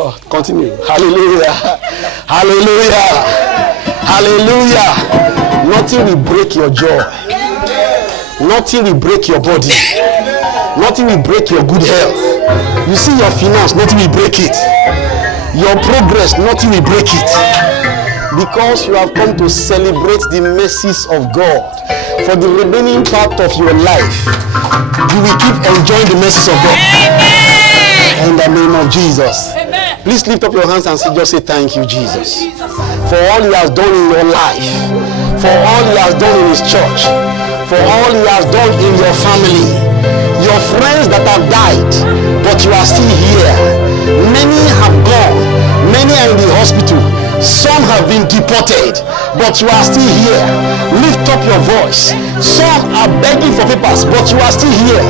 Oh, continue. Hallelujah. Hallelujah. Hallelujah. Nothing will break your joy. Nothing will break your body. Nothing will break your good health. You see your finance, nothing will break it. Your progress, nothing will break it. Because you have come to celebrate the mercies of God. For the remaining part of your life, you will keep enjoying the mercies of God. Amen. In the name of Jesus. Amen. Please lift up your hands and just say thank you, Jesus. For all He has done in your life. For all He has done in His church. For all He has done in your family. Your friends that have died, but you are still here. Many have gone. Many are in the hospital. Some have been deported, but you are still here. Lift up your voice. Some are begging for papers, but you are still here.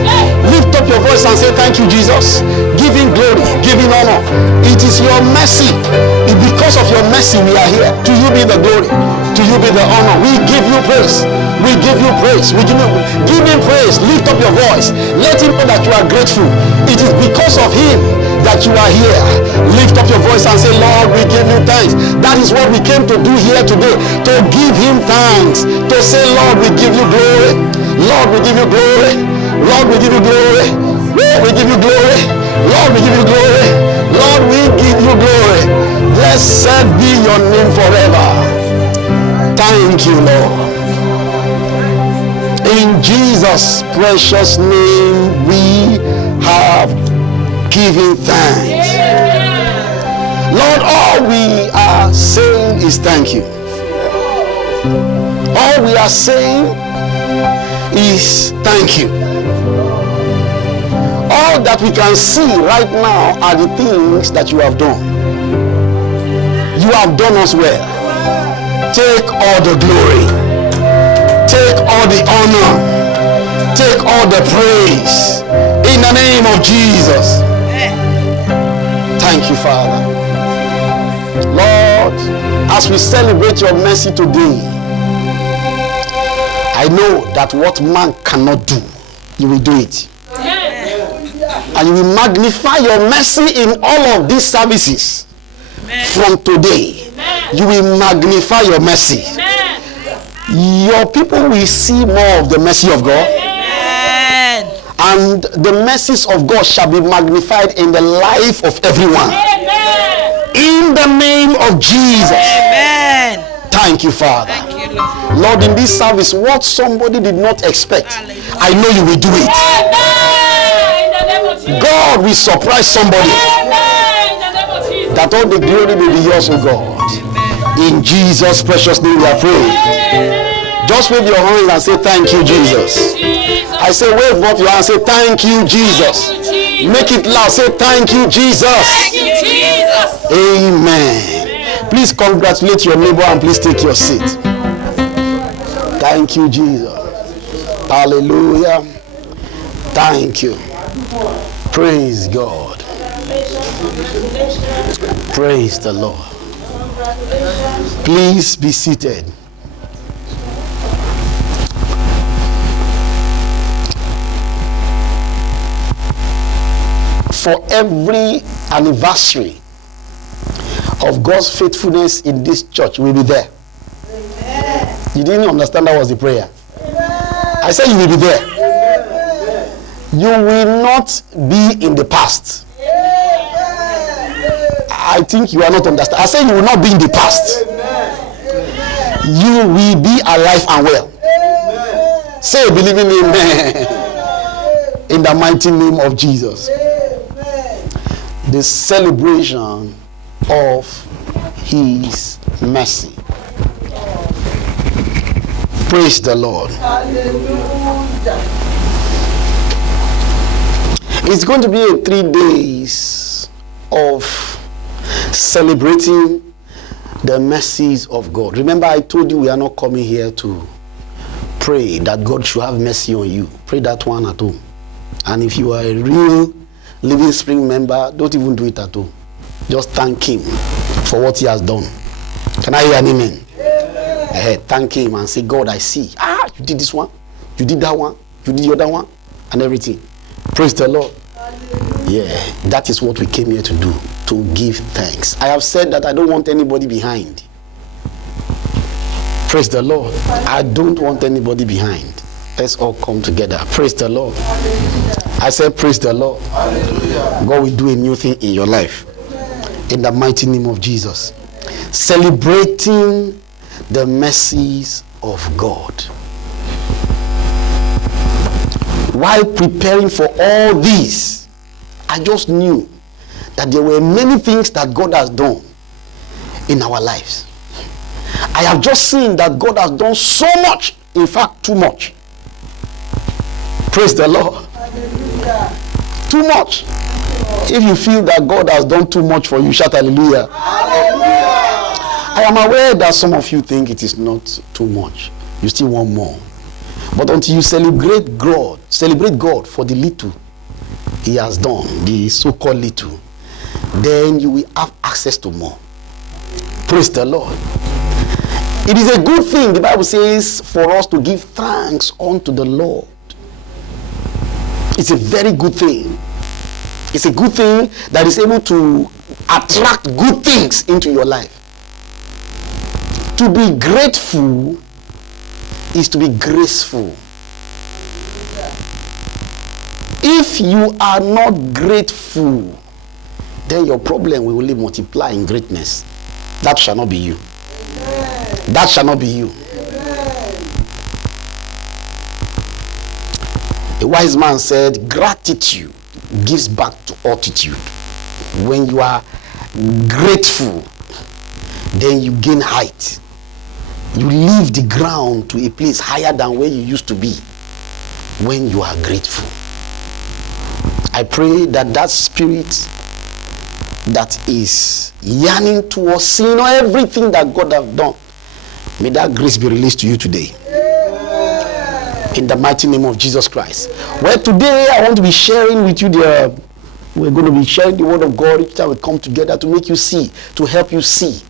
Lift up your voice and say thank you, Jesus. Give Him glory, give Him honor. It is your mercy. Because of your mercy we are here. To you be the glory, to you be the honor. We give you praise. We give you praise. We give Him praise. Lift up your voice. Let Him know that you are grateful. It is because of Him that you are here. Lift up your voice and say, Lord, we give you thanks. That is what we came to do here today, to give Him thanks, to say, Lord, we give you glory. Lord, we give you glory. Lord, we give you glory. Lord, we give you glory. Lord, we give you glory. Lord, we give you glory. Blessed be your name forever. Thank you, Lord. In Jesus' precious name we have given thanks. Lord, all we are saying is thank you. All we are saying is thank you. All that we can see right now are the things that you have done. You have done us well. Take all the glory. Take all the honor. Take all the praise. In the name of Jesus. Thank you, Father. Lord, as we celebrate your mercy today, I know that what man cannot do, you will do it. And you will magnify your mercy in all of these services. From today, you will magnify your mercy. Your people will see more of the mercy of God. And the mercies of God shall be magnified in the life of everyone. In the name of Jesus. Amen. Thank you, Father. Thank you, Lord. Lord, in this service, what somebody did not expect, I know you will do it. Amen. God will surprise somebody. Amen. That all the glory may be yours, O God. Amen. In Jesus' precious name we are praying. Just wave your hands and say thank you, Jesus. I say wave up your hands and say thank you, Jesus. Make it loud. Say thank you, Jesus. Thank you, Jesus. Amen. Please congratulate your neighbor and please take your seat. Thank you, Jesus. Hallelujah. Thank you. Praise God. Praise the Lord. Please be seated. For every anniversary of God's faithfulness in this church, we'll be there. Amen. You didn't understand that was the prayer. Amen. I said you will be there. Amen. You will not be in the past. Amen. I think you are not understanding. I said you will not be in the past. Amen. You will be alive and well. Amen. Say believing amen. In the mighty name of Jesus. The celebration of His mercy. Praise the Lord. Hallelujah. It's going to be a 3 days of celebrating the mercies of God. Remember, I told you we are not coming here to pray that God should have mercy on you. Pray that one at home. And if you are a real Living Spring member, don't even do it at all. Just thank Him for what He has done. Can I hear an amen? Amen. Thank Him and say, God, I see. You did this one, you did that one, you did the other one, and everything. Praise the Lord. Hallelujah. Yeah, that is what we came here to do. to give thanks. I have said that I don't want anybody behind. Praise the Lord. I don't want anybody behind. Let's all come together. Praise the Lord. I said, praise the Lord. God will do a new thing in your life. In the mighty name of Jesus. Celebrating the mercies of God. While preparing for all this, I just knew that there were many things that God has done in our lives. I have just seen that God has done so much, in fact, too much. Praise the Lord. Hallelujah. Too much. If you feel that God has done too much for you, shout hallelujah. Hallelujah. I am aware that some of you think it is not too much. You still want more. But until you celebrate God for the little He has done, the so-called little, then you will have access to more. Praise the Lord. It is a good thing, the Bible says, for us to give thanks unto the Lord. It's a very good thing. It's a good thing that is able to attract good things into your life. To be grateful is to be graceful. If you are not grateful, then your problem will only multiply in greatness. That shall not be you. Amen. That shall not be you. Amen. A wise man said, gratitude gives back to altitude. When you are grateful, then you gain height. You leave the ground to a place higher than where you used to be when you are grateful. I pray that that spirit that is yearning towards seeing everything that God has done, may that grace be released to you today. In the mighty name of Jesus Christ. Well, today I want to be sharing with you we're going to be sharing the word of God each time we come together to make you see, to help you see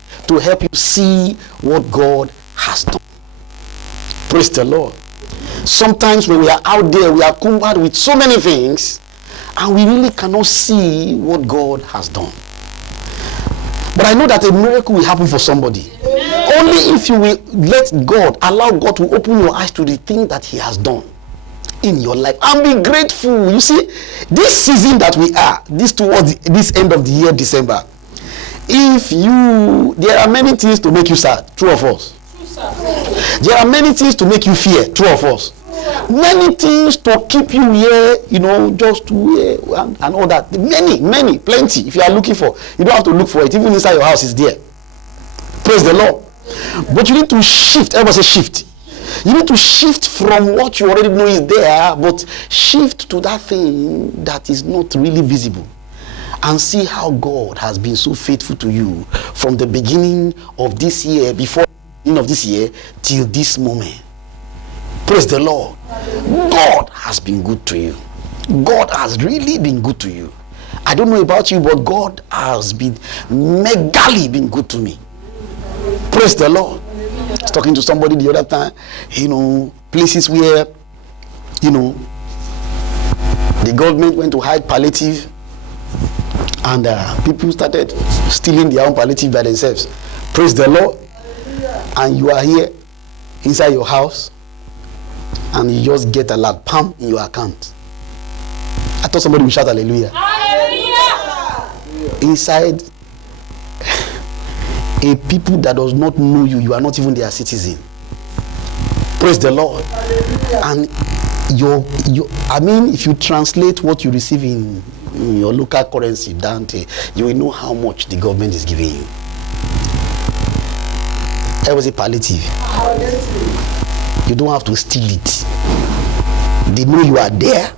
what God has done. Praise the Lord. Sometimes when we are out there, we are cumbered with so many things, and we really cannot see what God has done. But I know that a miracle will happen for somebody. Amen. Only if you will allow God to open your eyes to the thing that He has done in your life and be grateful. You see, this season that we are, towards this end of the year, December, there are many things to make you sad, true of us. There are many things to make you fear, true of us. Many things to keep you here, just to hear and all that. Many, plenty. If you are looking for, you don't have to look for it. Even inside your house is there. Praise the Lord. But you need to shift. Everybody say shift. You need to shift from what you already know is there, but shift to that thing that is not really visible. And see how God has been so faithful to you from the beginning of this year, before the beginning of this year, till this moment. Praise the Lord. God has been good to you. God has really been good to you. I don't know about you, but God has been megally been good to me. Praise the Lord. I was talking to somebody the other time, places where, the government went to hide palliative, and people started stealing their own palliative by themselves. Praise the Lord. And you are here inside your house, and you just get a lot pump in your account. I thought somebody would shout hallelujah. Hallelujah. Inside a people that does not know you, you are not even their citizen. Praise the Lord. Hallelujah. And if you translate what you receive in your local currency, Dante, you will know how much the government is giving you. That was a palliative. You don't have to steal it. They know you are there.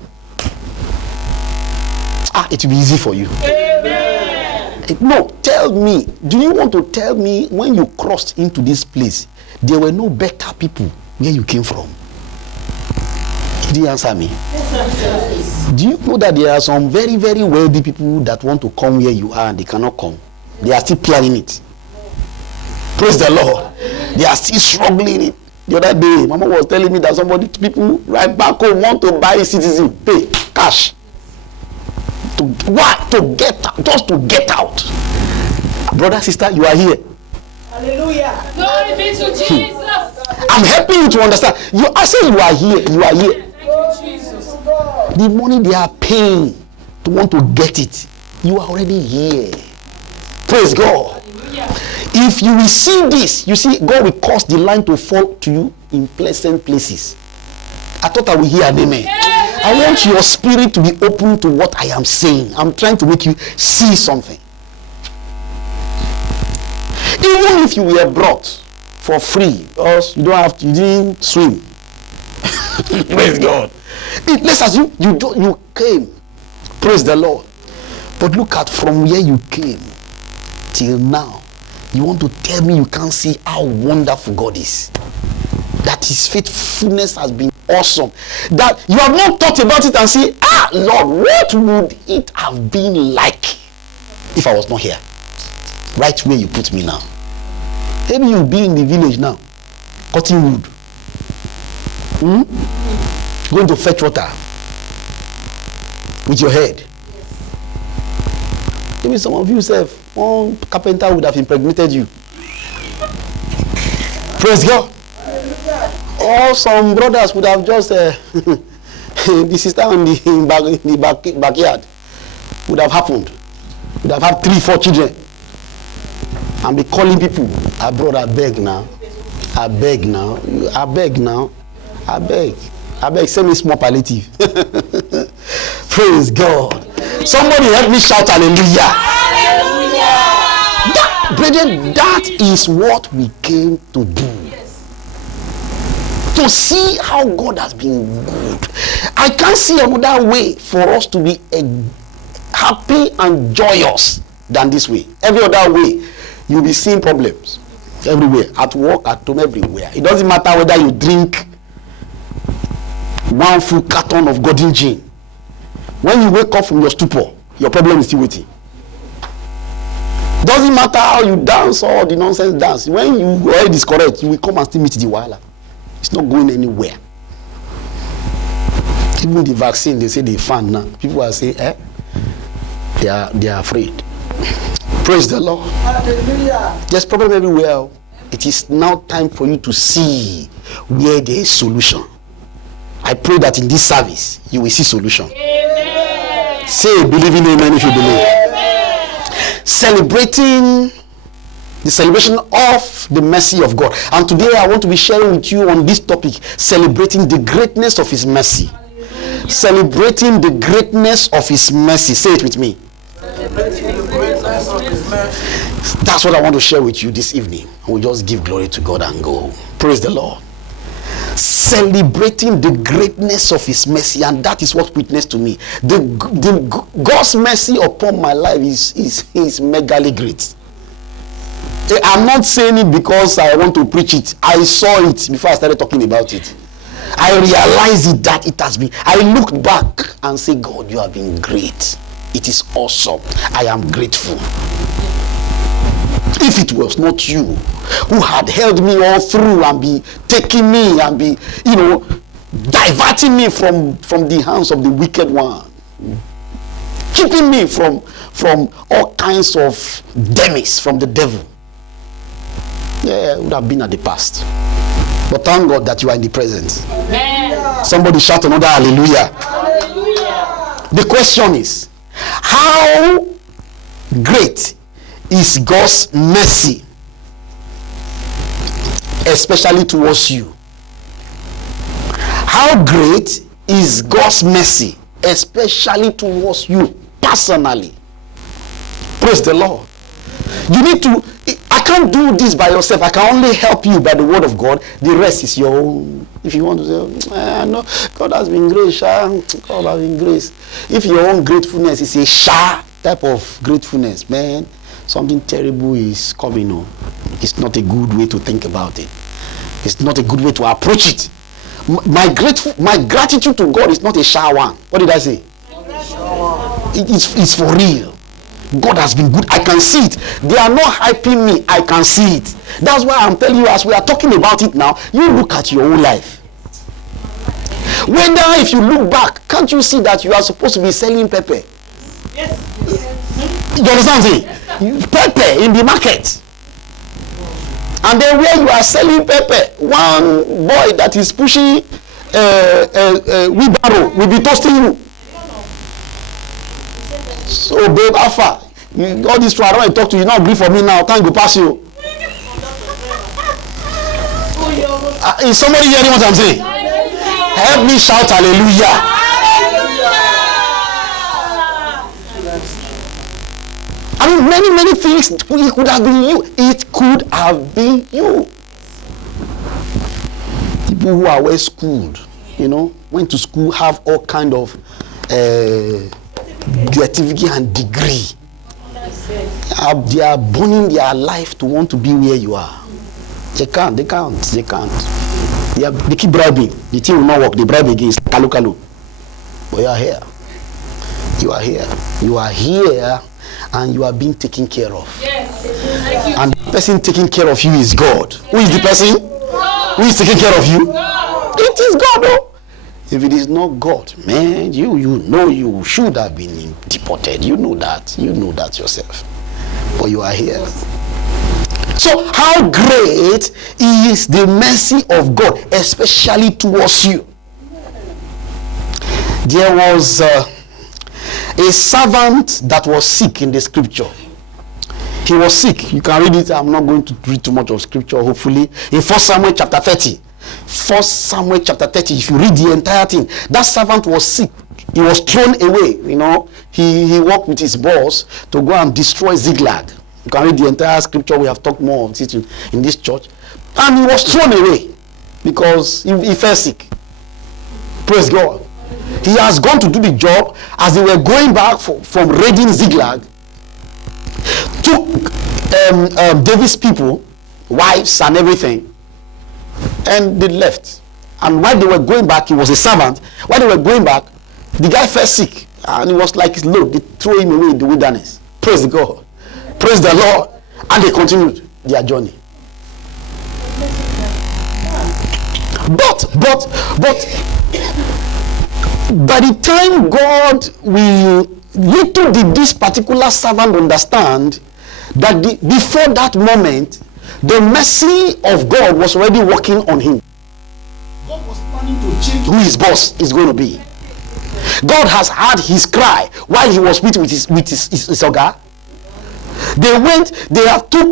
It will be easy for you. Amen. No, tell me. Do you want to tell me when you crossed into this place, there were no better people where you came from? Did you answer me? Yes. Do you know that there are some very, very wealthy people that want to come where you are and they cannot come? They are still planning it. Praise the Lord. They are still struggling it. The other day, Mama was telling me that people right back home want to buy citizen, pay cash To get out, just to get out. Brother, sister, you are here. Hallelujah. Glory be to Jesus. I'm helping you to understand. I say you are here. You are here. Thank you, Jesus. The money they are paying to want to get it, you are already here. Praise God. Hallelujah. If you will see this, you see, God will cause the line to fall to you in pleasant places. I thought I would hear an amen. I want your spirit to be open to what I am saying. I'm trying to make you see something. Even if you were brought for free, because you don't have to, you didn't swim. Praise God. Let's assume you came. Praise the Lord. But look at from where you came till now. You want to tell me you can't see how wonderful God is? That his faithfulness has been awesome. That you have not thought about it and say, Lord, what would it have been like if I was not here? Right where you put me now. Maybe you'll be in the village now, cutting wood. Going to fetch water with your head. Maybe some of you self, one carpenter would have impregnated you. Praise God. Or some brothers would have just the sister in the backyard would have happened. Would have had 3-4 children and be calling people. I beg now. I beg now. I beg now. I beg. Send me small palliative. Praise God. Somebody help me shout hallelujah. Hallelujah. Brethren, that is what we came to do. To see how God has been good. I can't see another way for us to be happy and joyous than this way. Every other way, you'll be seeing problems everywhere, at work, at home, everywhere. It doesn't matter whether you drink one full carton of golden gin. When you wake up from your stupor, your problem is still waiting. Doesn't matter how you dance or the nonsense dance. When you head is correct, you will come and still meet the wahala. It's not going anywhere. Even the vaccine, they say they found now. People are saying, they are afraid. Praise the Lord. Hallelujah. There's problem everywhere. It is now time for you to see where there is solution. I pray that in this service you will see solution. Amen. Say believing amen if you believe. Amen. Celebrating the celebration of the mercy of God. And today I want to be sharing with you on this topic, celebrating the greatness of his mercy. Hallelujah. Celebrating the greatness of his mercy. Say it with me. That's what I want to share with you this evening. We'll just give glory to God and go. Praise the Lord. Celebrating the greatness of his mercy, and that is what witness to me. The God's mercy upon my life is megally great. I'm not saying it because I want to preach it. I saw it before I started talking about it. I realized it, that it has been. I looked back and said, God, you have been great. It is awesome. I am grateful. If it was not you who had held me all through and be taking me and be, diverting me from the hands of the wicked one, keeping me from all kinds of demise from the devil, it would have been at the past. But thank God that you are in the present. Amen. Somebody shout another hallelujah. Hallelujah. The question is, how great is God's mercy, especially towards you? How great is God's mercy, especially towards you personally? Praise the Lord. You need to, I can't do this by yourself. I can only help you by the word of God. The rest is your own. If you want to say, no, God has been grace, God has been grace. If your own gratefulness is a type of gratefulness, man, something terrible is coming on. It's not a good way to think about it. It's not a good way to approach it. My gratitude to God is not a shy one. What did I say? It's for real. God has been good. I can see it. They are not hyping me. I can see it. That's why I'm telling you, as we are talking about it now, you look at your own life. Whether if you look back, can't you see that you are supposed to be selling pepper? You understand what I'm saying? Pepper in the market. And then where you are selling pepper, one boy that is pushing wheelbarrow will be toasting you. So babe, Alpha, all this try around and talk to you, not agree for me now, can't go pass you. Is somebody hearing what I'm saying? Help me shout hallelujah. I mean, many things. It could have been you. It could have been you. People who are well schooled, went to school, have all kind of certificate and degree. They are burning their life to want to be where you are. They can't. They keep bribing. The thing will not work. They bribe against kalu. But you are here. You are here. You are here. And you are being taken care of. Yes. And the person taking care of you is God. Who is the person? God. Who is taking care of you? God. It is God. Oh. If it is not God, man, you know you should have been deported. You know that. You know that yourself. But you are here. So how great is the mercy of God, especially towards you? There was a servant that was sick in the scripture. He was sick. You can read it. I'm not going to read too much of scripture, hopefully. In 1 Samuel chapter 30. 1 Samuel chapter 30. If you read the entire thing, that servant was sick. He was thrown away. He worked with his boss to go and destroy Ziklag. You can read the entire scripture. We have talked more of it in this church. And he was thrown away because he fell sick. Praise God. He has gone to do the job. As they were going back from raiding Ziklag, took David's people, wives and everything, and they left. And while they were going back, he was a servant. While they were going back, the guy fell sick, and it was like his load. They threw him away in the wilderness. Praise God. Praise the Lord. And they continued their journey. But by the time God little did this particular servant understand that before that moment, the mercy of God was already working on him. God was planning to change who his boss is going to be. God has heard his cry while he was with his oga. They have took,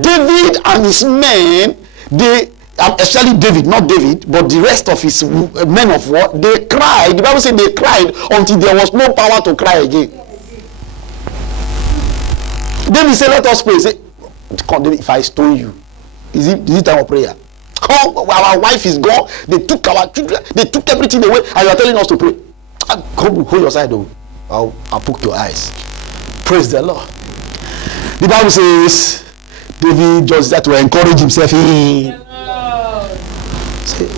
David and his men, especially David, not David, but the rest of his men of war, they cried. The Bible said they cried until there was no power to cry again. David said, let us pray. Say, David, if I stone you, is it time of prayer? Come, our wife is gone. They took our children. They took everything away, and you are telling us to pray. Come, hold your side, though. I'll poke your eyes. Praise the Lord. The Bible says David just had to encourage himself.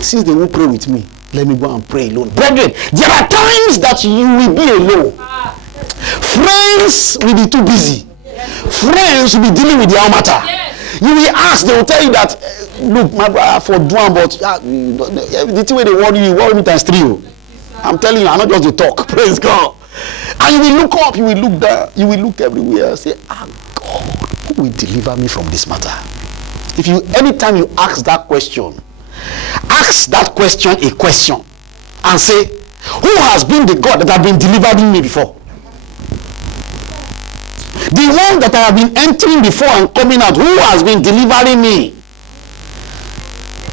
Since they won't pray with me, let me go and pray alone. Brethren, there are times that you will be alone. Friends will be too busy. Friends will be dealing with their own matter. You will ask, they will tell you that, look, my brother, for doing, but the thing where they worry me times 3. I'm telling you, I'm not just to talk. Praise God. And you will look up, you will look down, you will look everywhere, say, God, who will deliver me from this matter? Anytime you ask that question a question and say, who has been the God that have been delivering me before? The one that I have been entering before and coming out, who has been delivering me?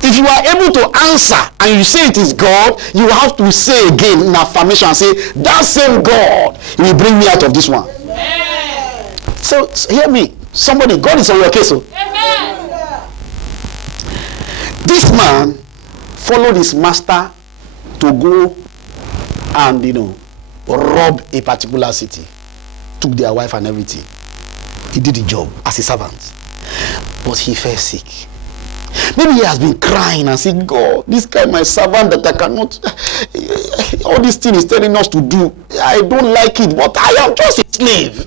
If you are able to answer and you say it is God, you have to say again in affirmation, say, that same God, he will bring me out of this one. Amen. So hear me. Somebody, God is on your case. Amen. This man followed his master to go and, rob a particular city. Took their wife and everything. He did the job as a servant. But he fell sick. Maybe he has been crying and saying, God, this guy, my servant that I cannot, all this thing is telling us to do, I don't like it, but I am just a slave.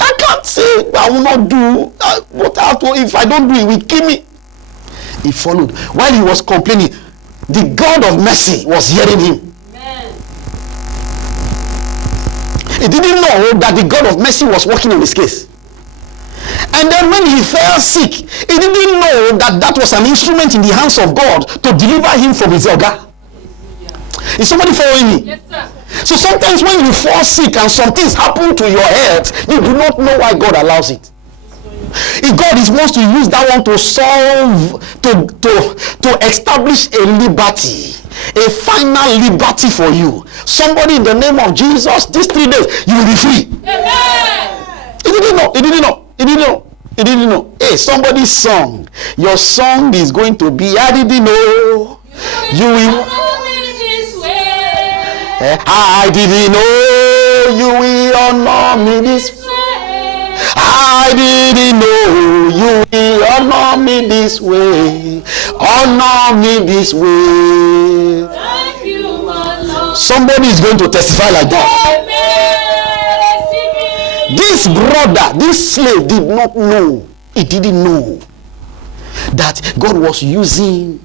I can't say I will not do, but if I don't do it, he will kill me. He followed. While he was complaining, the God of mercy was hearing him. Amen. He didn't know that the God of mercy was working on his case. And then when he fell sick, he didn't know that that was an instrument in the hands of God to deliver him from his ogre. Is somebody following me? Yes, sir. So sometimes when you fall sick and some things happen to your health, you do not know why God allows it. If God wants to use that one to solve, to establish a liberty, a final liberty for you. Somebody in the name of Jesus, these 3 days, you will be free. Amen. He didn't know. He didn't know. He didn't know. He didn't know. Hey, somebody's song. Your song is going to be, I didn't know. You will. I didn't know you will honor me this way. I didn't know you will honor me this way. Honor me this way. Thank you, my Lord. Somebody is going to testify like that. Amen. This brother, this slave did not know. He didn't know that God was using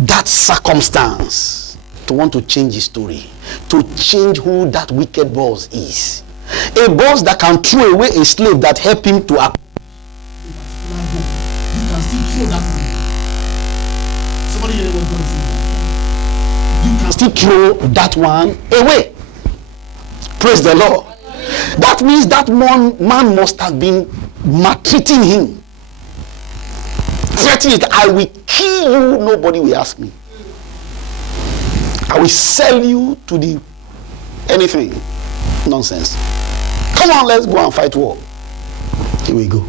that circumstance to want to change his story, to change who that wicked boss is. A boss that can throw away a slave that helped him to act. You can still throw that one. Somebody hear what God is saying. You can Still throw that one away. Praise the Lord. That means that man must have been maltreating him, threatening it. I will kill you, nobody will ask me. I will sell you to the anything. Nonsense. Come on, let's go and fight war. Here we go.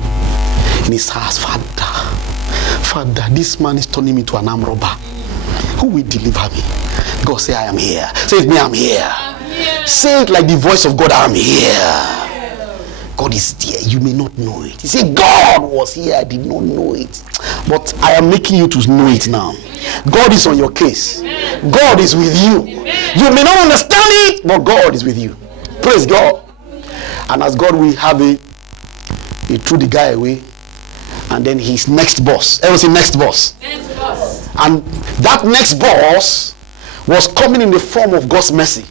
In his house, Father, this man is turning me to an armed robber. Who will deliver me? God say, I am here. Say it me, I'm here. Say it like the voice of God, I'm here. God is there. You may not know it. He said, God was here. I did not know it. But I am making you to know it now. God is on your case. God is with you. You may not understand it, but God is with you. Praise God. And as God will have he threw the guy away. And then his next boss. Ever say next boss? Next boss. And that next boss was coming in the form of God's mercy.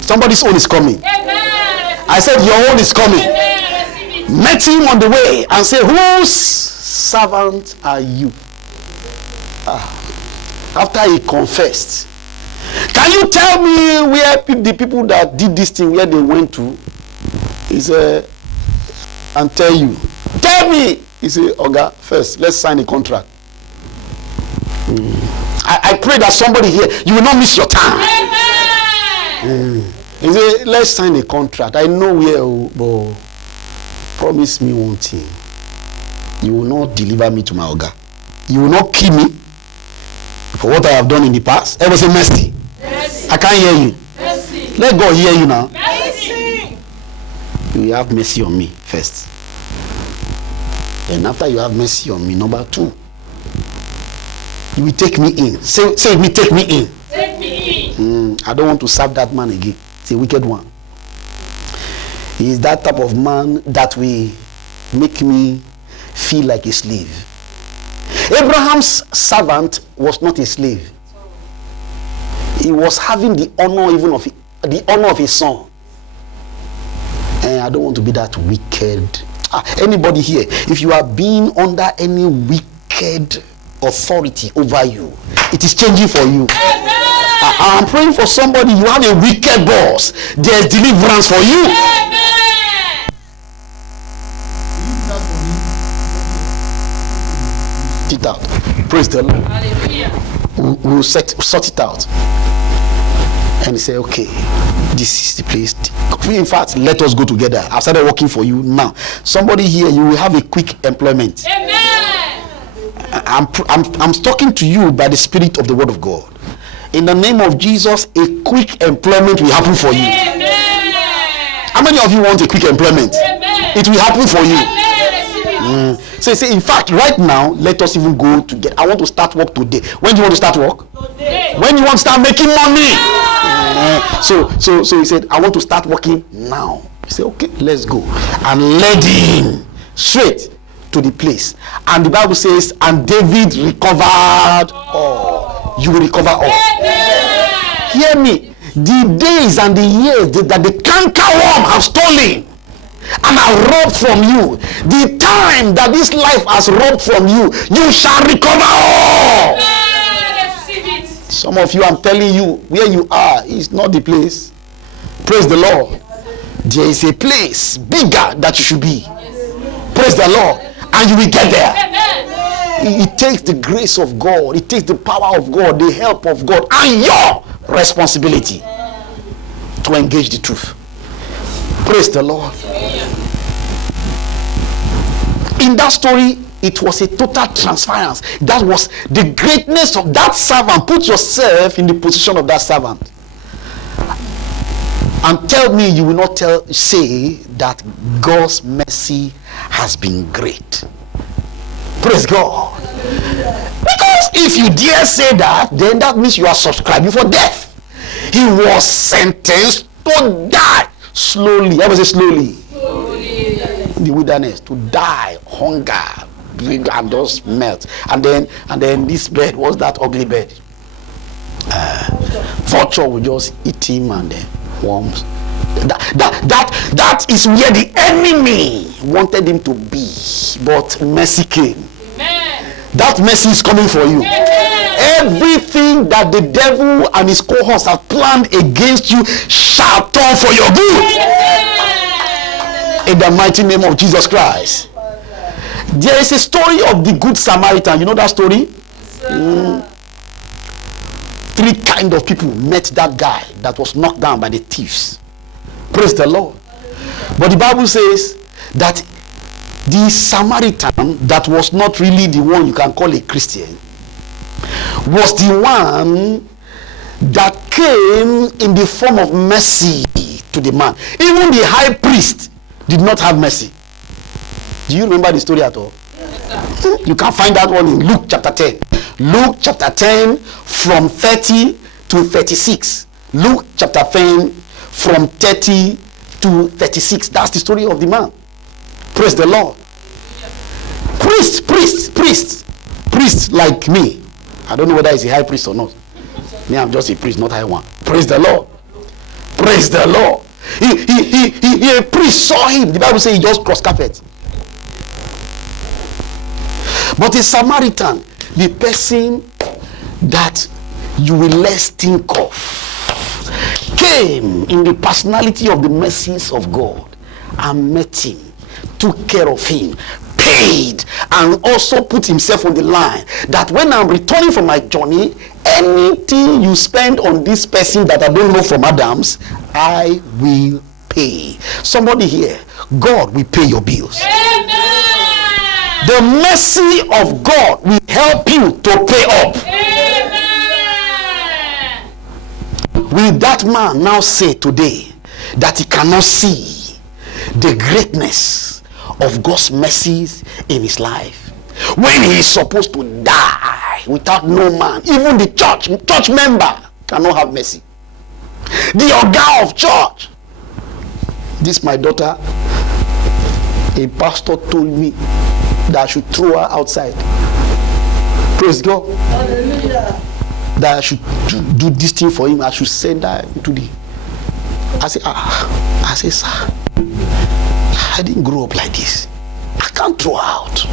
Somebody's own is coming. Amen. I said your own is coming. Amen. Receive it. Met him on the way and say, whose servant are you? After he confessed, can you tell me where the people that did this thing, where they went to? He said, and tell you. Tell me. He said, Oga, first, let's sign a contract. I pray that somebody here, you will not miss your time. Amen. He said, let's sign a contract. I know where, but promise me one thing. You will not deliver me to my Oga. You will not kill me for what I have done in the past. Ever say mercy? Mercy. I can't hear you. Mercy. Let God hear you now. Mercy. You will have mercy on me first. And after you have mercy on me, number 2, you will take me in. Say me, take me in. Take me in. I don't want to serve that man again. It's a wicked one. He is that type of man that will make me feel like a slave. Abraham's servant was not a slave. He was having the honor even of the honor of his son. And I don't want to be that wicked. Anybody here, if you are being under any wicked authority over you, it is changing for you. I'm praying for somebody. You have a wicked boss. There's deliverance for you. It out. Praise the Lord. Hallelujah. We'll sort it out. And he said, okay, this is the place. In fact, let us go together. I've started working for you now. Somebody here, you will have a quick employment. Amen. I'm talking to you by the Spirit of the Word of God. In the name of Jesus, a quick employment will happen for you. Amen. How many of you want a quick employment? Amen. It will happen for you. Amen. Receive it. So, in fact, right now, let us even go together. I want to start work today. When do you want to start work? Today. When you want to start making money. So he said, I want to start working now. He said, okay, let's go. And led him straight to the place. And the Bible says, and David recovered all. You will recover all. Amen. Hear me. The days and the years that the cankerworm have stolen and have robbed from you, the time that this life has robbed from you, you shall recover all. Receive it. Some of you, I'm telling you, where you are is not the place. Praise the Lord. There is a place bigger that you should be. Praise the Lord. And you will get there. Amen. It takes the grace of God, it takes the power of God, the help of God, and your responsibility to engage the truth. Praise the Lord. In that story, it was a total transference. That was the greatness of that servant. Put yourself in the position of that servant. And tell me you will not say that God's mercy has been great. Praise God. Because if you dare say that, then that means you are subscribing for death. He was sentenced to die slowly. I will say slowly. In the wilderness, to die, hunger, and just melt. And then this bed was that ugly bed. Vulture will just eat him and then worms. That is where the enemy wanted him to be, but mercy came. Amen. That mercy is coming for you. Everything that the devil and his cohorts have planned against you shall turn for your good. In the mighty name of Jesus Christ. There is a story of the Good Samaritan. You know that story? Three kind of people met that guy that was knocked down by the thieves. Praise the Lord. But the Bible says that the Samaritan that was not really the one you can call a Christian was the one that came in the form of mercy to the man. Even the high priest did not have mercy. Do you remember the story at all? Yes, sir. You can find that one in Luke chapter 10. Luke chapter 10 from 30 to 36. Luke chapter 10 from 30 to 36. That's the story of the man. Praise the Lord. Priest like me. I don't know whether he's a high priest or not. Me, I'm just a priest, not high one. Praise the Lord. Praise the Lord. He a priest saw him. The Bible says he just crossed carpet. But a Samaritan, the person that you will less think of, came in the personality of the mercies of God and met him, took care of him, paid, and also put himself on the line that when I'm returning from my journey, anything you spend on this person that I don't know from Adams, I will pay. Somebody here, God will pay your bills. Amen. The mercy of God will help you to pay up. Amen. Will that man now say today that he cannot see the greatness of God's mercies in his life when he is supposed to die without no man? Even the church member cannot have mercy. The organ of church. This my daughter, a pastor told me that I should throw her outside. Praise God. Hallelujah. That I should do this thing for him. I should send her into the. I say, sir, I didn't grow up like this. I can't throw her out.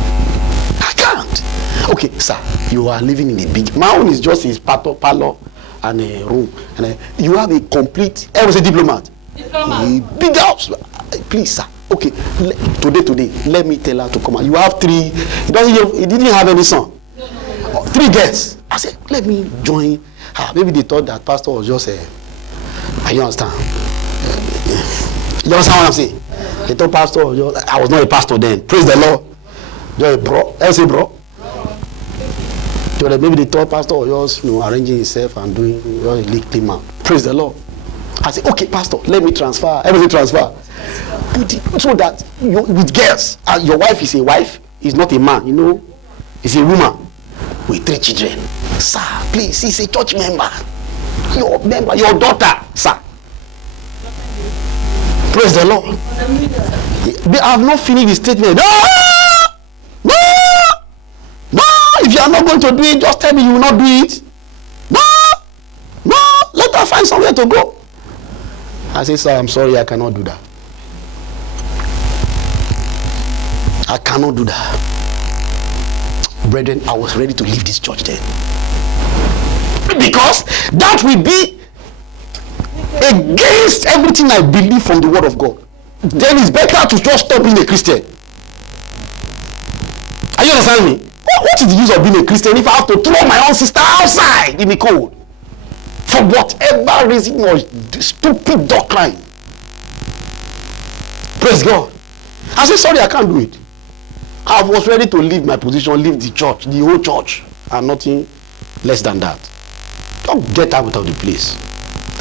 I can't. Okay, sir, you are living in a big. My own is just his parlor and a room. And you have a complete. I was a diplomat. A big house. Please, sir. Okay, today, let me tell her to come out. You have three. He didn't have any son. No. 3 girls. I said, let me join her. Maybe they thought that pastor was just a. You understand? You understand what I'm saying? They thought pastor was just. I was not a pastor then. Praise the Lord. Just a bro. I say bro. Maybe they thought pastor was just arranging himself and doing just a little man. Praise the Lord. I said, okay, pastor, let me transfer. Everything transfer. So that you, with girls, your wife is a wife, is not a man, is a woman with 3 children. Sir, please, he's a church member. Your daughter, sir. Praise the Lord. I have not finished the statement. No! If you are not going to do it, just tell me you will not do it. No! Let better find somewhere to go. I say, sir, I'm sorry, I cannot do that. I cannot do that. Brethren, I was ready to leave this church then. Because that will be against everything I believe from the word of God. Then it's better to just stop being a Christian. Are you understanding me? What is the use of being a Christian if I have to throw my own sister outside in the cold? For whatever reason or stupid doctrine. Praise God. I said, sorry, I can't do it. I was ready to leave my position, leave the church, the whole church, and nothing less than that. Don't get out of the place.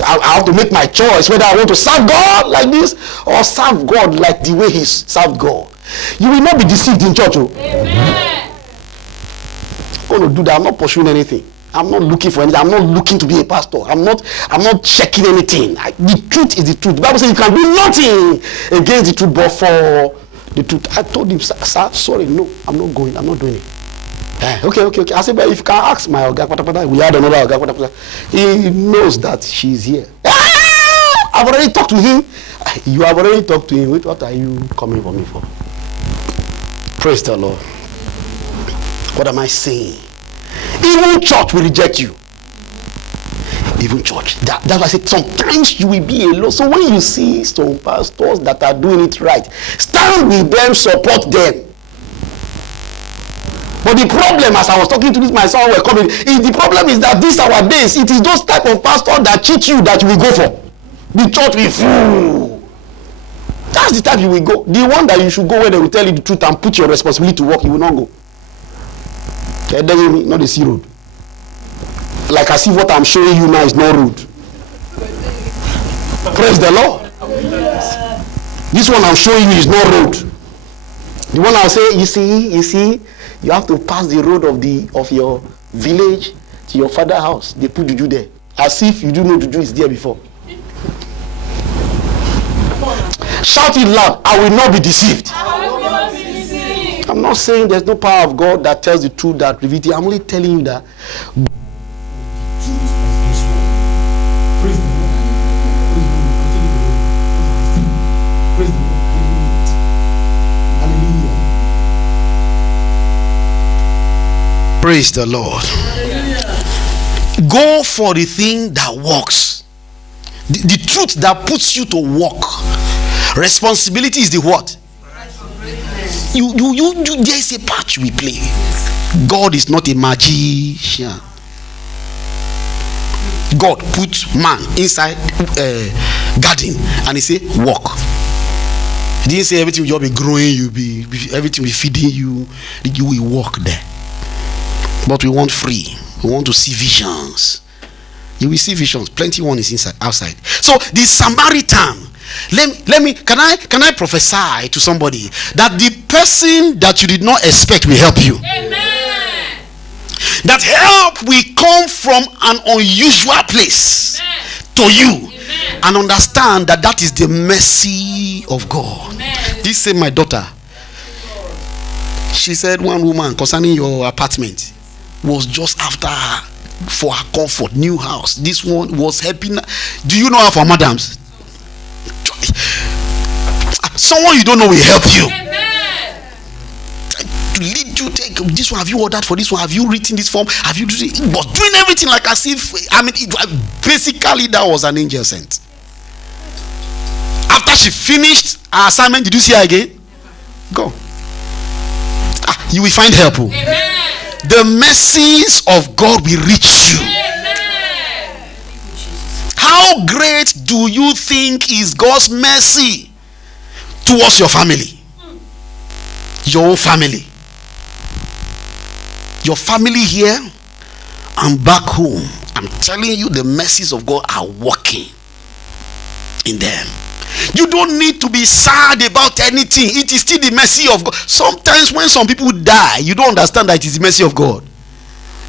I have to make my choice whether I want to serve God like this or serve God like the way He served God. You will not be deceived in church. Oh. Amen. I'm going to do that. I'm not pursuing anything. I'm not looking for anything. I'm not looking to be a pastor. I'm not checking anything. The truth is the truth. The Bible says you can do nothing against the truth but for the truth. I told him, sir, sorry, no, I'm not going. I'm not doing it. Okay. I said, but if you can ask my Oga, we had another Oga, he knows that she's here. I've already talked to him. You have already talked to him. What are you coming for me for? Praise the Lord. What am I saying? Even church will reject you. Even church. That's why I said sometimes you will be alone. So when you see some pastors that are doing it right, stand with them, support them. But the problem, as I was talking to this, my son were coming, is the problem is that these our days, it is those type of pastors that cheat you that you will go for. The church will fool. That's the type you will go. The one that you should go where they will tell you the truth and put your responsibility to work, you will not go. Okay, not the sea road. Like as if what I'm showing you now is not road. Praise the Lord. This one I'm showing you is not road. The one I'll say, you see, you have to pass the road of your village to your father's house. They put juju there. As if you do know juju is there before. Shout it loud. I will not be deceived. I'm not saying there's no power of God that tells the truth that reveals it. I'm only telling you that praise the Lord. Go for the thing that works. The truth that puts you to work. Responsibility is the what? You there is a part you will play. God is not a magician. God put man inside garden and he say walk. He didn't say everything will be growing, everything will be feeding you. You will walk there. But we want free. We want to see visions. You will see visions. Plenty one is inside, outside. So the Samaritan. Can I prophesy to somebody that the person that you did not expect will help you? Amen. That help will come from an unusual place. Amen. To you. Amen. And understand that is the mercy of God. Amen. This same my daughter. She said one woman concerning your apartment was just after her for her comfort, new house. This one was helping her. Do you know her from Madams? Someone you don't know will help you. Amen. To lead you, take this one. Have you ordered for this one? Have you written this form? Have you was doing everything like as if basically that was an angel sent. After she finished her assignment, did you see her again? Go. You will find help. Amen. The mercies of God will reach you. Amen. How great do you think is God's mercy towards your family? Your own family. Your family here and back home. I'm telling you, the mercies of God are working in them. You don't need to be sad about anything. It is still the mercy of God. Sometimes when some people die, you don't understand that it is the mercy of God.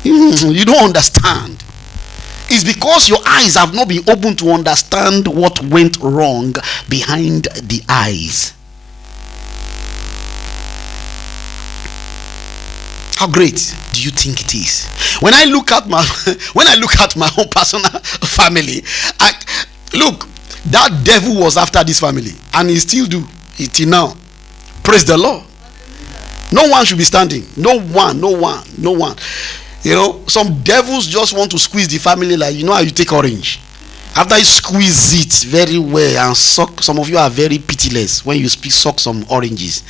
You don't understand. It's because your eyes have not been open to understand what went wrong behind the eyes. How great do you think it is? When I look at my own personal family, look, that devil was after this family, and he still do it till now. Praise the Lord. No one should be standing. No one. You know, some devils just want to squeeze the family, like, you know how you take orange. After you squeeze it very well and suck, some of you are very pitiless when you suck some oranges.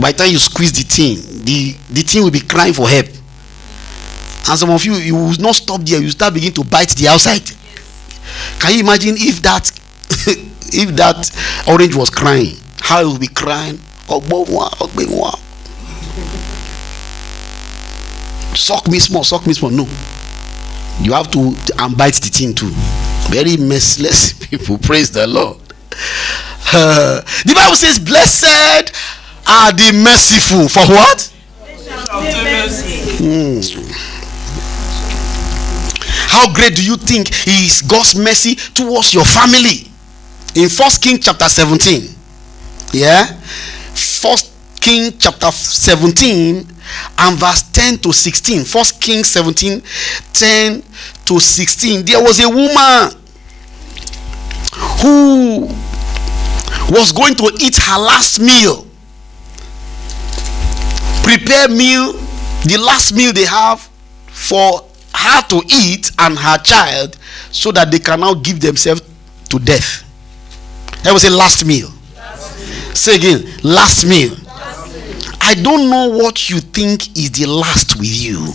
By the time you squeeze the thing, the thing will be crying for help. And some of you, you will not stop there. You start beginning to bite the outside. Can you imagine if that if that orange was crying? How it will be crying? Suck me small. No, you have to bite the thing too. Very merciless people. Praise the Lord. The Bible says, blessed are the merciful. For what? How great do you think is God's mercy towards your family? In 1 Kings chapter 17. Yeah? 1 Kings chapter 17 and verse 10 to 16. 1 Kings 17, 10 to 16. There was a woman who was going to eat her last meal. Prepare meal, the last meal they have for her to eat and her child, so that they can now give themselves to death. That was a last meal. Say again, last meal. I don't know what you think is the last with you,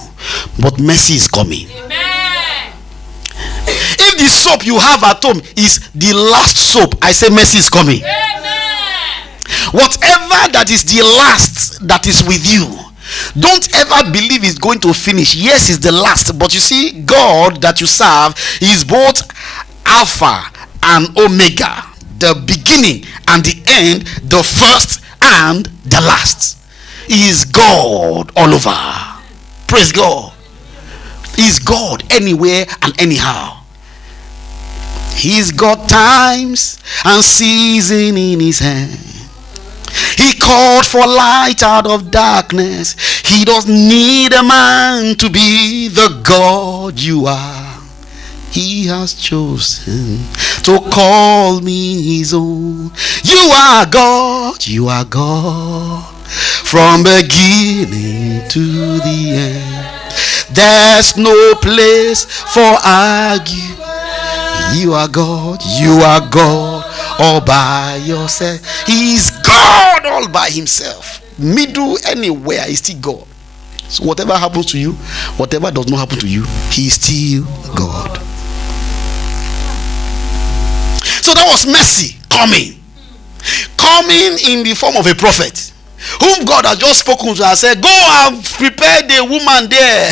but mercy is coming. Amen. If the soap you have at home is the last soap, I say mercy is coming. Amen. Whatever that is the last that is with you, don't ever believe it's going to finish. Yes, it's the last, but you see, God that you serve is both Alpha and Omega, the beginning and the end, the first and the last. He is God all over. Praise God. He is God anywhere and anyhow. He's got times and season in his hand. He called for light out of darkness. He doesn't need a man to be the God you are. He has chosen to call me his own. You are God. You are God. From beginning to the end. There's no place for argue. You are God. You are God all by yourself. He's God all by himself. Middle anywhere is still God. So whatever happens to you, whatever does not happen to you, he is still God. So that was mercy coming in the form of a prophet, whom God has just spoken to and said, go and prepare the woman there.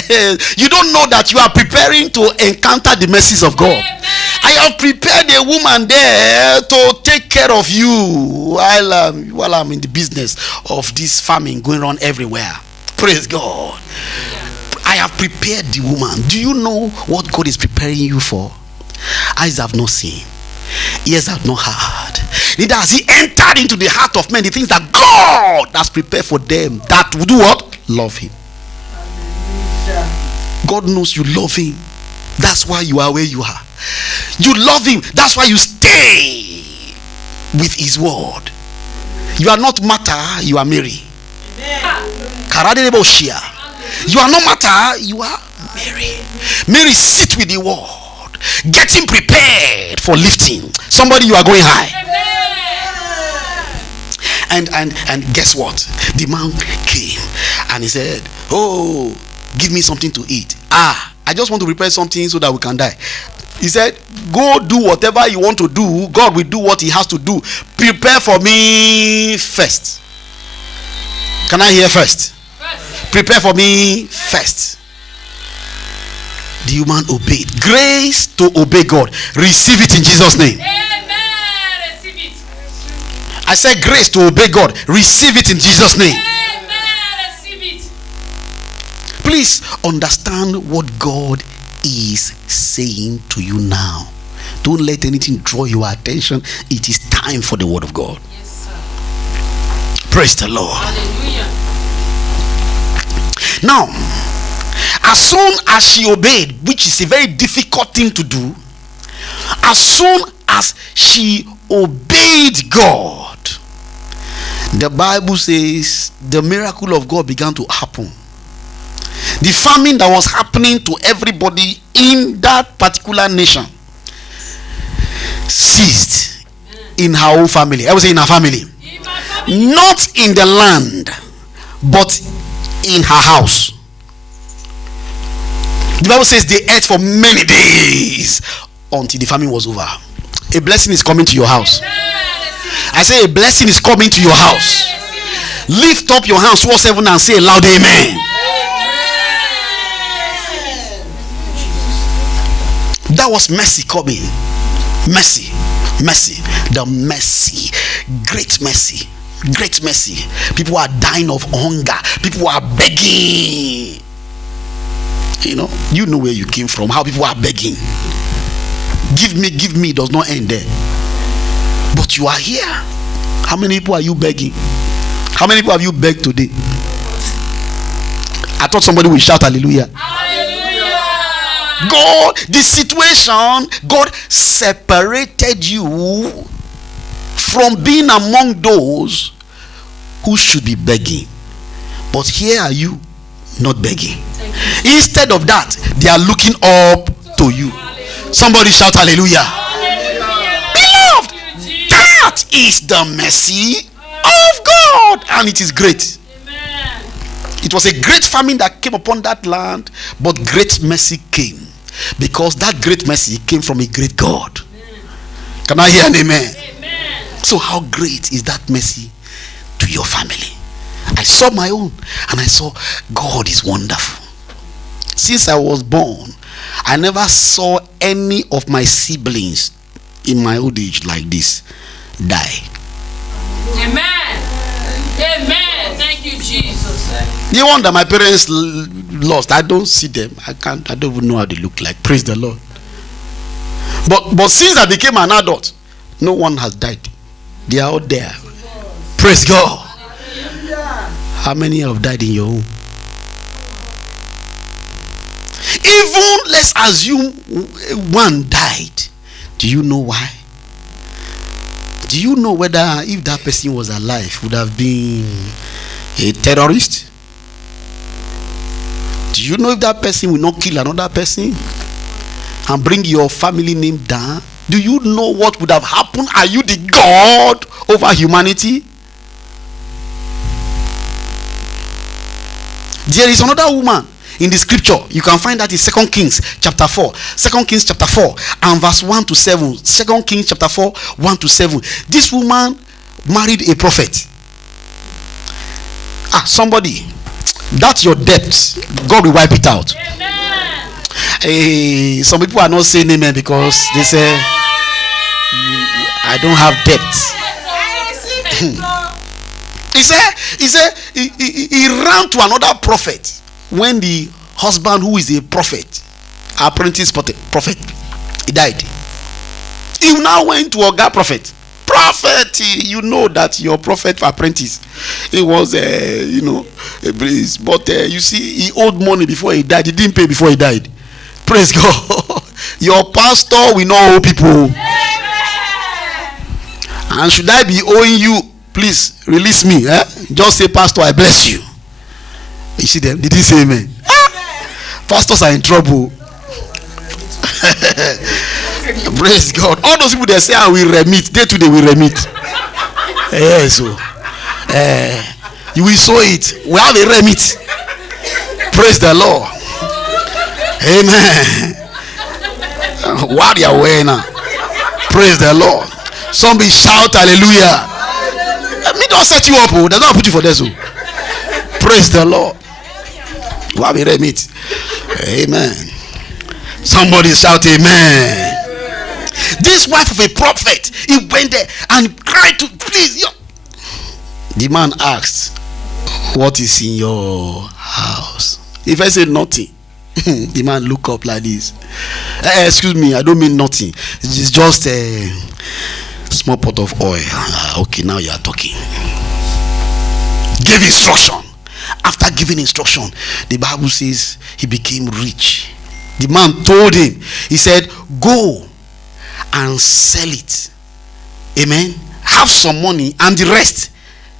You don't know that you are preparing to encounter the mercies of God. Amen. I have prepared a woman there to take care of you while I'm in the business of this farming going on everywhere. Praise God. I have prepared the woman. Do you know what God is preparing you for? Eyes have not seen, ears have not heard, neither has he entered into the heart of men the things that God has prepared for them that will do what? Love him. God knows you love him. That's why you are where you are. You love him. That's why you stay with his word. You are not Martha, you are Mary. You are not Martha, you are Mary. Mary, sit with the word, getting prepared for lifting. Somebody, you are going high. And guess what? The man came and he said, oh, give me something to eat. I just want to prepare something so that we can die. He said, go do whatever you want to do. God will do what he has to do. Prepare for me first. Can I hear first? Prepare for me first. The human obeyed. Grace to obey God. Receive it in Jesus' name. Amen. Receive it. I said grace to obey God. Receive it in Jesus' name. Amen. Receive it. Please understand what God is saying to you now. Don't let anything draw your attention. It is time for the word of God. Yes, sir. Praise the Lord. Hallelujah. Now, as soon as she obeyed, which is a very difficult thing to do, as soon as she obeyed God, the Bible says the miracle of God began to happen. The famine that was happening to everybody in that particular nation ceased in her own family. I would say in her family. Not in the land, but in her house. The Bible says they ate for many days until the famine was over. A blessing is coming to your house. I say a blessing is coming to your house. Lift up your hands towards heaven and say a loud amen. That was mercy coming. Mercy. Mercy. The mercy. Great mercy. Great mercy. People are dying of hunger. People are begging. You know where you came from, how people are begging. Give me does not end there. But you are here. How many people are you begging? How many people have you begged today? I thought somebody would shout hallelujah. God, this situation, God separated you from being among those who should be begging. But here are you not begging. Instead of that, they are looking up to you. Somebody shout hallelujah. Beloved, that is the mercy of God, and it is great. It was a great famine that came upon that land, but great mercy came because that great mercy came from a great God. Can I hear an amen? So how great is that mercy to your family? I saw my own and I saw God is wonderful. Since I was born, I never saw any of my siblings in my old age like this die. Amen. Amen. Thank you, Jesus. The one that my parents lost, I don't see them. I don't even know how they look like. Praise the Lord. But since I became an adult, no one has died. They are out there. Praise God. How many have died in your home? Even let's assume one died. Do you know why? Do you know whether if that person was alive would have been a terrorist? Do you know if that person will not kill another person and bring your family name down? Do you know what would have happened? Are you the God over humanity? There is another woman in the scripture. You can find that in 2 Kings chapter 4. 2 Kings chapter 4 and verse 1 to 7. 2 Kings chapter 4, 1 to 7. This woman married a prophet. Somebody, that's your debt. God will wipe it out. Some people are not saying amen because they say, I don't have debt. He ran to another prophet when the husband, who is a prophet, apprentice prophet, he died. He now went to Oga prophet. Prophet, you know that your prophet apprentice, he was a priest, but you see, he owed money before he died. He didn't pay before he died. Praise God. Your pastor will not owe people. And should I be owing you, please release me. Just say, Pastor, I bless you. You see them? They didn't say amen. Pastors are in trouble. Praise God. All those people that say I will remit, they too they will remit. So you will sow it. We have a remit. Praise the Lord. Amen. What are you wearing now? Praise the Lord. Somebody shout hallelujah. Me don't set you up. Does not put you for this. Praise the Lord. We have a remit. Amen. Somebody shout amen. This wife of a prophet, he went there and cried to, please. The man asked, what is in your house? If I say nothing, the man look up like this. Excuse me, I don't mean nothing. It's just a small pot of oil. Okay, now you are talking. Give instruction. After after giving instruction, the Bible says he became rich. The man told him, he said, go and sell it. Amen. Have some money and the rest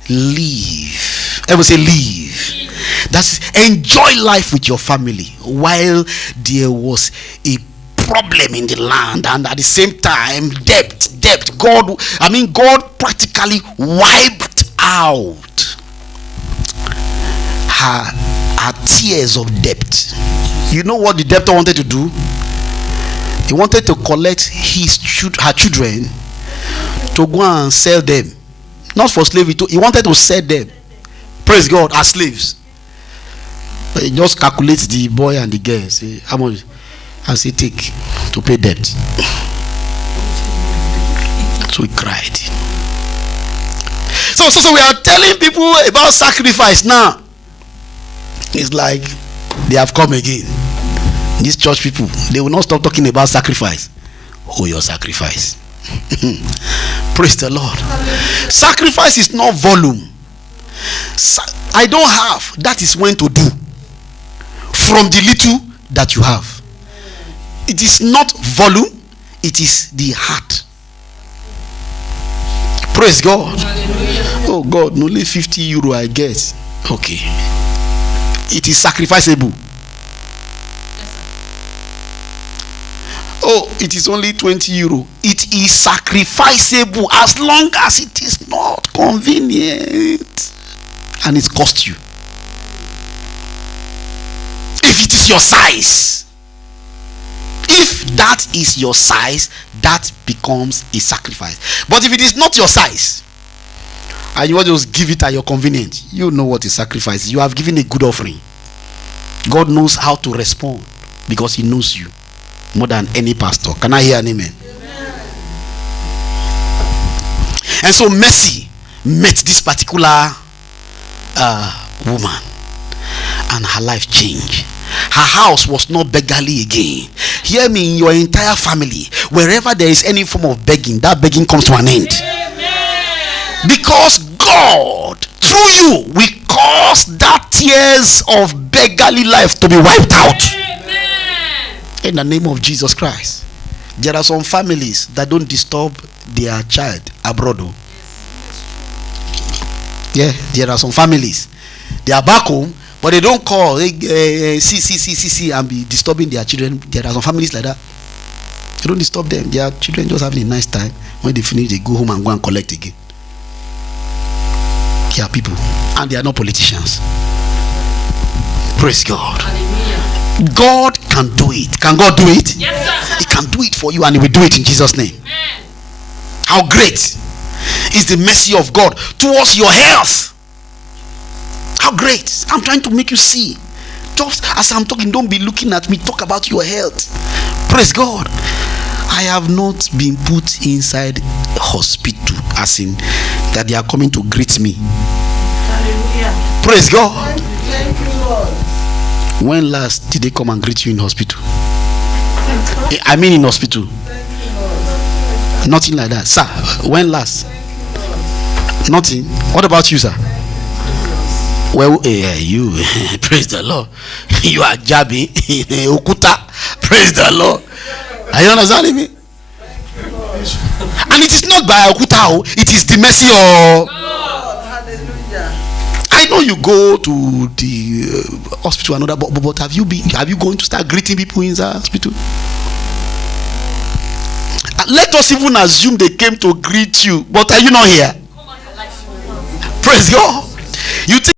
leave. Everyone say leave. That's enjoy life with your family while there was a problem in the land, and at the same time debt. God practically wiped out her tears of debt. You know what the debtor wanted to do? He wanted to collect her children to go and sell them, not for slavery. He wanted to sell them, praise God, as slaves. But he just calculates the boy and the girl, say how much, and say take to pay debt. So he cried. So we are telling people about sacrifice now. It's like they have come again. These church people, they will not stop talking about sacrifice. Oh, your sacrifice. Praise the Lord. Sacrifice is not volume. I don't have. That is when to do. From the little that you have. It is not volume. It is the heart. Praise God. Oh God, only 50 euro I get. Okay. It is sacrificable. Oh, it is only 20 euro. It is sacrificable as long as it is not convenient and it costs you. If it is your size, if that is your size, that becomes a sacrifice. But if it is not your size and you want to just give it at your convenience, you know what a sacrifice is. You have given a good offering. God knows how to respond because he knows you more than any pastor. Can I hear an amen? And so Mercy met this particular woman and her life changed. Her house was not beggarly again. Hear me, in your entire family, wherever there is any form of begging, that begging comes to an end. Amen. Because God, through you, will cause that tears of beggarly life to be wiped out. Amen. In the name of Jesus Christ. There are some families that don't disturb their child abroad. Yeah, there are some families. They are back home, but they don't call see and be disturbing their children. There are some families like that. They don't disturb them. Their children just having a nice time. When they finish, they go home and go and collect again. They are people, and they are not politicians. Praise God. Hallelujah. God can do it. Can God do it? Yes, sir. He can do it for you, and he will do it in Jesus' name. Amen. How great is the mercy of God towards your health. How great. I'm trying to make you see. Just as I'm talking, don't be looking at me. Talk about your health. Praise God. I have not been put inside hospital, as in that they are coming to greet me. Hallelujah. Praise God. Thank you, Lord. When last did they come and greet you in hospital? I mean in hospital. Nothing like that. Sir, when last? Nothing. What about you, sir? Well, you praise the Lord. You are jabbing okuta. Praise the Lord. Are you understanding me? And it is not by okuta, it is the mercy of God. Hallelujah. I know you go to the hospital and other, but have you going to start greeting people in the hospital? Let us even assume they came to greet you, but are you not here? Praise God. You think